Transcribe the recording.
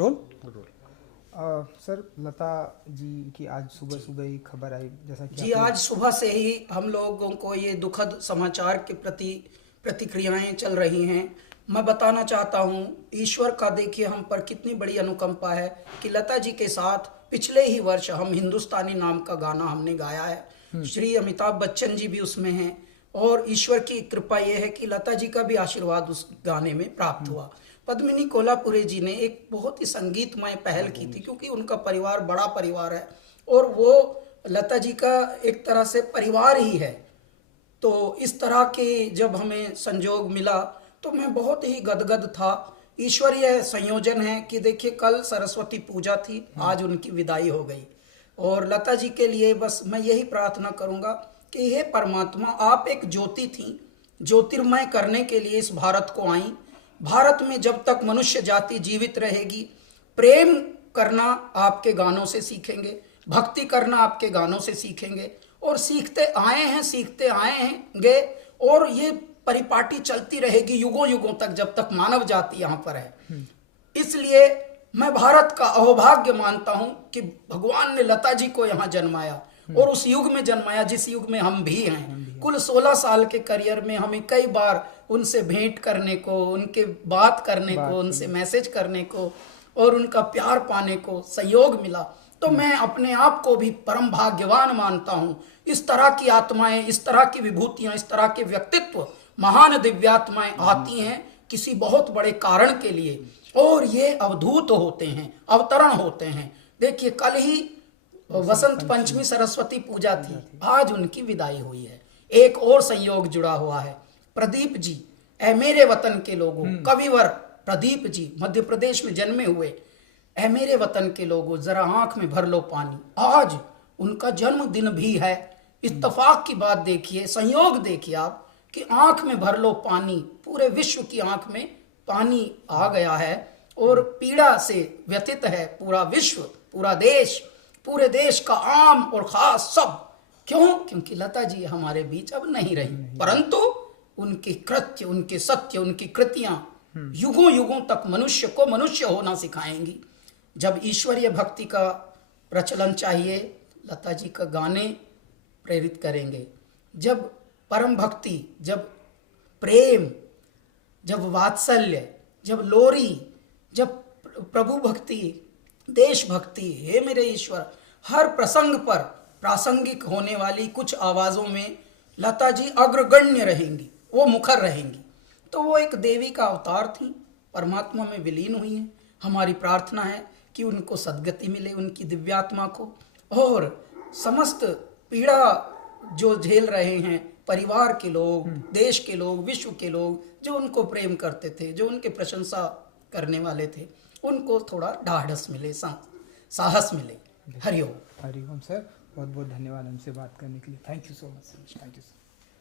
Role. Sir, Lata ji की आज सुबह सुबह ही खबर आई, जैसा कि जी आज सुबह से ही हम लोगों को ये दुखद समाचार के प्रति प्रतिक्रियाएं चल रही हैं। मैं बताना चाहता हूं, ईश्वर का देखिए हम पर कितनी बड़ी अनुकंपा है कि लता जी के साथ पिछले ही वर्ष हम हिंदुस्तानी नाम का गाना हमने गाया है। श्री अमिताभ बच्चन जी भी उसमें हैं और ईश्वर की कृपा यह है कि लता जी का भी आशीर्वाद उस गाने में प्राप्त हुआ। पद्मिनी कोल्हापुरे जी ने एक बहुत ही संगीतमय पहल की थी, क्योंकि उनका परिवार बड़ा परिवार है और वो लता जी का एक तरह से परिवार ही है। तो इस तरह के जब हमें संजोग मिला तो मैं बहुत ही गदगद था। ईश्वरीय संयोजन है कि देखिए कल सरस्वती पूजा थी, आज उनकी विदाई हो गई और लता जी के लिए बस मैं यही प्रार्थना करूंगा कि हे परमात्मा, आप एक ज्योति थी, ज्योतिर्मय करने के लिए इस भारत को आई। भारत में जब तक मनुष्य जाति जीवित रहेगी, प्रेम करना आपके गानों से सीखेंगे, भक्ति करना आपके गानों से सीखेंगे और सीखते आए हैंगे और ये परिपाटी चलती रहेगी युगों युगों तक, जब तक मानव जाति यहाँ पर है। इसलिए मैं भारत का अहोभाग्य मानता हूं कि भगवान ने लता जी को यहाँ जन्माया और उस युग में जन्माया जिस युग में हम भी हैं। कुल 16 साल के करियर में हमें कई बार उनसे भेंट करने को, उनके बात करने को, उनसे मैसेज करने को और उनका प्यार पाने को संयोग मिला। तो मैं अपने आप को भी परम भाग्यवान मानता हूं। इस तरह की आत्माएं, इस तरह की विभूतियां, इस तरह के व्यक्तित्व, महान दिव्यात्माएं आती हैं किसी बहुत बड़े कारण के लिए और ये अवधूत होते हैं, अवतरण होते हैं। देखिए कल ही वसंत पंचमी सरस्वती पूजा थी, आज उनकी विदाई हुई है। एक और संयोग जुड़ा हुआ है, प्रदीप जी, ऐ मेरे वतन के लोगों, कविवर प्रदीप जी मध्य प्रदेश में जन्मे हुए। ऐ मेरे वतन के लोगों जरा आंख में भर लो पानी, आज उनका जन्मदिन भी है। इत्तफाक की बात देखिए, संयोग देखिए आप कि आंख में भर लो पानी, पूरे विश्व की आंख में पानी आ गया है और पीड़ा से व्यथित है पूरा विश्व, पूरा देश, पूरे देश का आम और खास सब। क्यों? क्योंकि लता जी हमारे बीच अब नहीं रही, परंतु उनके कृत्य, उनके सत्य, उनकी कृतियां युगों युगों तक मनुष्य को मनुष्य होना सिखाएंगी। जब ईश्वरीय भक्ति का प्रचलन चाहिए, लता जी का गाने प्रेरित करेंगे। जब परम भक्ति, जब प्रेम, जब वात्सल्य, जब लोरी, जब प्रभु भक्ति, देशभक्ति, हे मेरे ईश्वर, हर प्रसंग पर प्रासंगिक होने वाली कुछ आवाजों में लता जी अग्रगण्य रहेंगी, वो मुखर रहेंगी। तो वो एक देवी का अवतार थी, परमात्मा में विलीन हुई हैं। हमारी प्रार्थना है कि उनको सद्गति मिले, उनकी दिव्यात्मा को, और समस्त पीड़ा जो झेल रहे हैं परिवार के लोग, देश के लोग, विश्व के लोग, जो उनको प्रेम करते थे, जो उनके प्रशंसा करने वाले थे, उनको थोड़ा ढाढ़स मिले, साहस मिले। हरिओम। हरिओम सर, बहुत बहुत धन्यवाद हमसे बात करने के लिए। Thank you so much. Thank you sir.